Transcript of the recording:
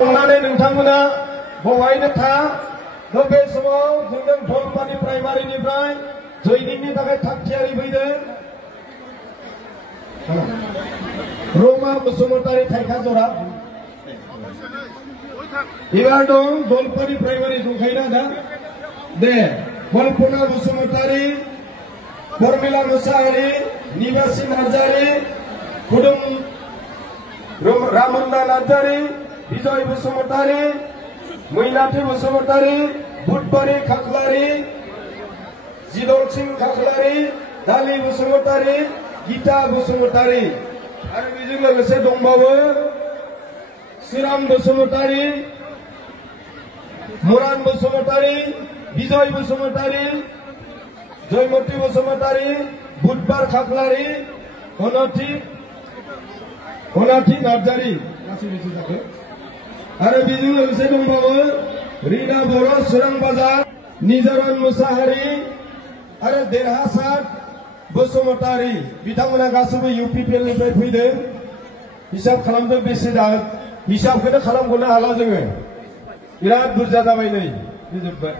नोंथांमोना बहायनो था बे समाव जों धलपानि प्राइमारिनिफ्राय जयनिंनि थाखाय थागथियारि फैदों रमा बसुमतारी थाइखाजरा एबार दं धलपानि प्राइमारि दंखायोना दा दे कल्पना बसुमतारी परमिला मुसाहारि निबासी नार्जारी खुदुम रामन्ना नार्जारी विजय बसुमतारी मैनाथि बसुमतारी बुधबारी खाख्लारी जिदल सिंह खाख्लारी दालि बसुमतारी गीता बसुमतारी आरो बेजों लोगोसे दंबावो श्रीराम बसुमतारी मुरान बसुमतारी विजय बसुमतारी जयमती बसुमतारी बुधबार खाख्लारी अनाथि नार्जारी आरो बेजों लोगोसे दंबावो रीना बर' सोरां बाजार निजारन मुसाहारि आरो देरहासार बसुमतारी बिथांमोना गासैबो UPPL निफ्राय फैदों हिसाब खालामदों बेसे हिसाबखौनो खालामगनो हाला जोङो बिराद बुरजा जाबाय नै जोब्बाय